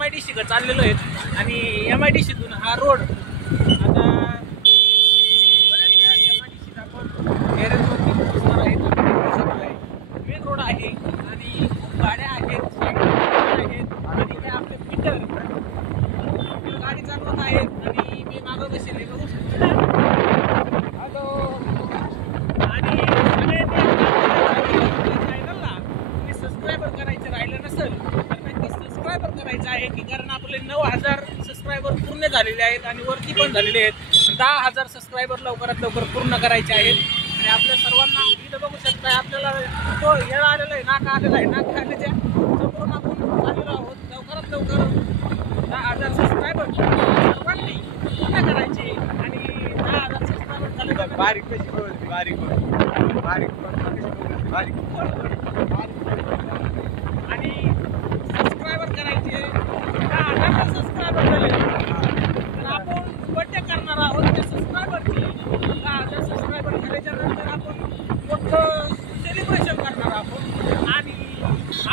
MIDC कडे चाललेलो आहे आणि MIDC हा रोड आता बऱ्याच वेळा MIDC आपण गॅरेजवरती पोहोचणार आहे. मेन रोड आहे आणि खूप गाड्या आहेत आणि हे आपले पीटर गाडी चालवत आहेत आणि मी मागं बसले बघू शकतो. हॅलो. आणि चॅनलला तुम्ही सबस्क्रायबर करायचं राहिलं नसेल तर नक्की सबस्क्रायबर करायचं आहे की कारण आपले 9000 सबस्क्रायबर पूर्ण झालेले आहेत आणि वरती पण झालेले आहेत. 10,000 सबस्क्रायबर लवकरात लवकर पूर्ण करायचे आहेत आणि आपल्या सर्वांना इथं बघू शकता आपल्याला तो येळ आलेला आहे नाका आलेला आहे नाका आल्याच्या समोरून आपण आलेलो आहोत. लवकरात लवकर 10,000 सबस्क्रायबर सर्वांनी पूर्ण करायचे आणि 10,000 सबस्क्रायबर झाले बारीक कशी बोलते बारीक बारीक बारीक आणि सबस्क्रायबर करायचे. 10,000 सबस्क्रायबर झाले तर आपण बड्डे करणार आहोत त्या सबस्क्रायबरची. 10,000 सबस्क्रायबर झाल्याच्या नंतर आपण मोठं सेलिब्रेशन करणार आहोत आणि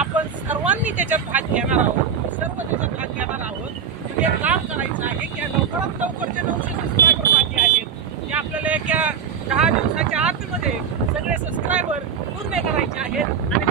आपण सर्वांनी त्याच्यात भाग घेणार आहोत. सर्व त्याच्यात भाग घेणार आहोत. म्हणजे काम करायचं आहे की लवकरात लवकर जे 900 सबस्क्रायबर बाकी आहेत ते आपल्याला एका 10 दिवसाच्या आतमध्ये सगळे सबस्क्रायबर पूर्ण करायचे आहेत आणि